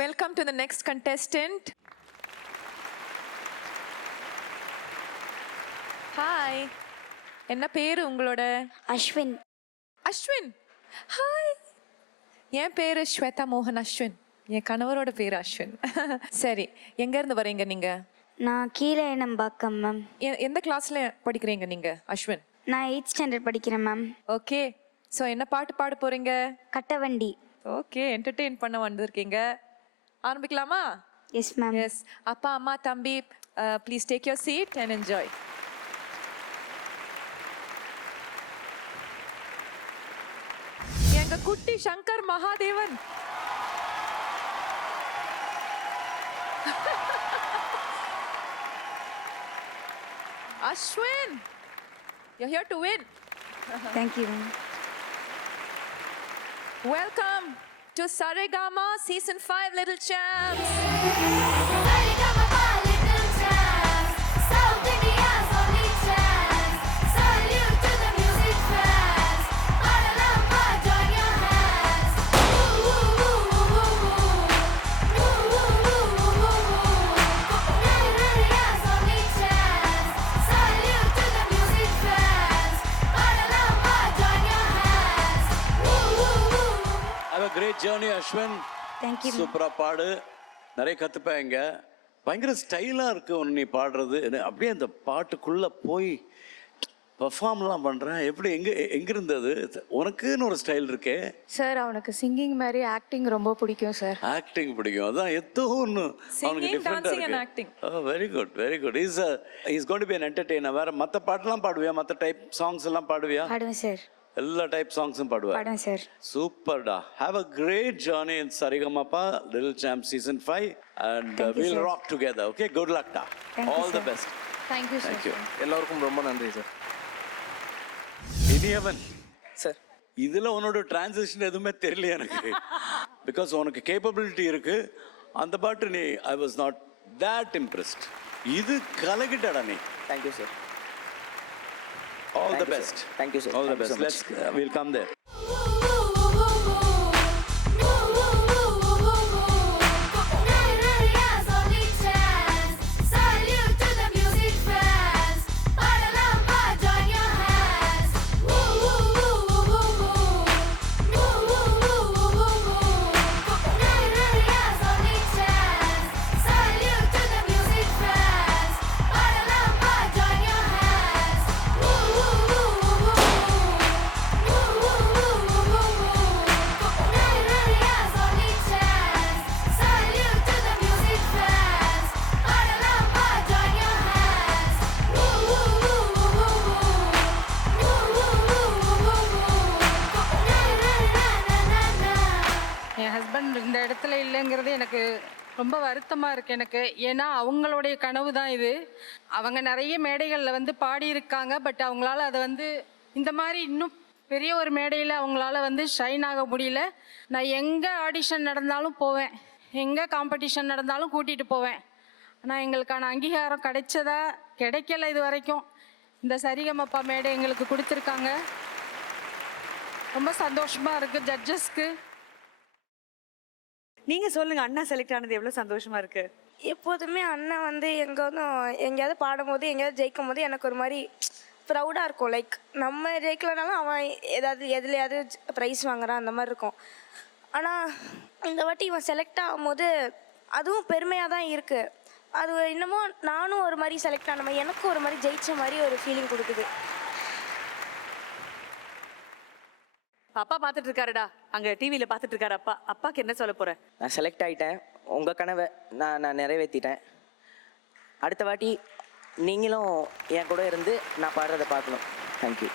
Welcome to the next contestant. Hi. என்ன பேரு உங்களோட? அஸ்வின். அஸ்வின். Hi. என் பேரு ஸ்வேதா மோகன் அஸ்வின். என் கணவரோட பேரு அஸ்வின். சரி, எங்க இருந்து வரீங்க நீங்க? நான் கீழேனம்பாக்கம் மேம். எந்த கிளாஸ்ல படிக்கிறீங்க நீங்க அஸ்வின்? நான் 8th ஸ்டாண்டர்ட் படிக்கிறேன் மேம். ஓகே. ஸோ என்ன பாட்டு பாட போறீங்க? கட்டவண்டி. ஓகே, என்டர்டெயின் பண்ண வந்திருக்கீங்க. ஆரம்பிக்கலாமா? Yes ma'am. எஸ். அப்பா அம்மா தம்பி please take your seat and enjoy. எங்க குட்டி Shankar Mahadevan. Ashwin, you're here to win. Thank you ma'am. Welcome to Saregama Season 5 Little Champs. Great journey, Ashwin. Thank you. சூப்பரா பாடு, நிறைய கத்துப்பாங்க. பயங்கர ஸ்டைலா இருக்கு நீ பாடுறது. அப்படியே அந்த பாட்டுக்குள்ள போய் பெர்ஃபார்ம்லாம் பண்றேன். எப்படி எங்க இருந்தது உனக்குன்னு ஒரு ஸ்டைல் இருக்கே? சார் அவனுக்கு சிங்கிங் மாதிரி ஆக்டிங் ரொம்ப பிடிக்கும் சார். ஆக்டிங் பிடிக்கும், அதான் ஏதோ ஒன்று அவனுக்கு டிஃப்ரெண்டா இருக்கு. Very good very good. Is going to be an entertainer. வேற மற்ற பாட்டெல்லாம் பாடுவியா? மற்ற டைப் சாங்ஸ் எல்லாம் பாடுவியா? பாடுவேன் சார். எல்லா டைப் சாங்ஸும் பாடுவேன். பாடுவேன் சார். சூப்பர்டா. Have a great journey in Saregama Little Champs Season 5 and we'll rock together. Okay, good luck da. All the best. Thank you Thank you. எல்லாருக்கும் ரொம்ப நன்றி சார். இனியவன் சார், இதுல உன்னோட டிரான்சிஷன் எதுவுமே தெரியல எனக்கு. பிகாஸ் உனக்கு கேப்பபிலிட்டி இருக்கு. அந்த பாட்டு நீ I was not that impressed. இது கலகிட்டடா நீ. Thank you sir. All the best. Thank you sir. All the best. Let's we'll come there. N husband இந்த இடத்துல இல்லைங்கிறது எனக்கு ரொம்ப வருத்தமாக இருக்குது எனக்கு. ஏன்னா அவங்களுடைய கனவு தான் இது. அவங்க நிறைய மேடைகளில் வந்து பாடியிருக்காங்க. பட் அவங்களால அதை வந்து இந்த மாதிரி இன்னும் பெரிய ஒரு மேடையில் அவங்களால வந்து ஷைன் ஆக முடியல. நான் எங்கே ஆடிஷன் நடந்தாலும் போவேன், எங்கே காம்படிஷன் நடந்தாலும் கூட்டிகிட்டு போவேன். ஆனால் எங்களுக்கான அங்கீகாரம் கிடைக்கல இது வரைக்கும். இந்த சரிகமப்பா மேடை எங்களுக்கு கொடுத்துருக்காங்க. ரொம்ப சந்தோஷமாக இருக்குது ஜட்ஜஸ்க்கு. நீங்க சொல்லுங்க, அண்ணா செலக்ட் ஆனது எவ்வளவு சந்தோஷமா இருக்கு? எப்போதுமே அண்ணன் வந்து எங்கேயாவது பாடும்போது எங்கேயாவது ஜெயிக்கும் போது எனக்கு ஒரு மாதிரி ப்ரௌடாக இருக்கும். லைக் நம்ம ஜெயிக்கலனாலும் அவன் எதுலையாவது ப்ரைஸ் வாங்குறான் அந்த மாதிரி இருக்கும். ஆனால் இந்த வாட்டி இவன் செலக்ட் ஆகும்போது அதுவும் பெருமையாக தான் இருக்குது. அது இன்னமும் நானும் ஒரு மாதிரி செலக்ட் ஆன மாதிரி எனக்கும் ஒரு மாதிரி ஜெயிச்ச மாதிரி ஒரு ஃபீலிங் கொடுக்குது. அப்பா பார்த்துட்டு இருக்காருடா, அங்க டிவியில பார்த்துட்டு இருக்காரு. அப்பாக்கு என்ன சொல்ல போற? நான் செலக்ட் ஆகிட்டேன். உங்கள் கனவை நான் நிறைவேற்றிட்டேன். அடுத்த வாட்டி நீங்களும் என் கூட இருந்து நான் பாடுறதை பார்க்கணும். தேங்க்யூ.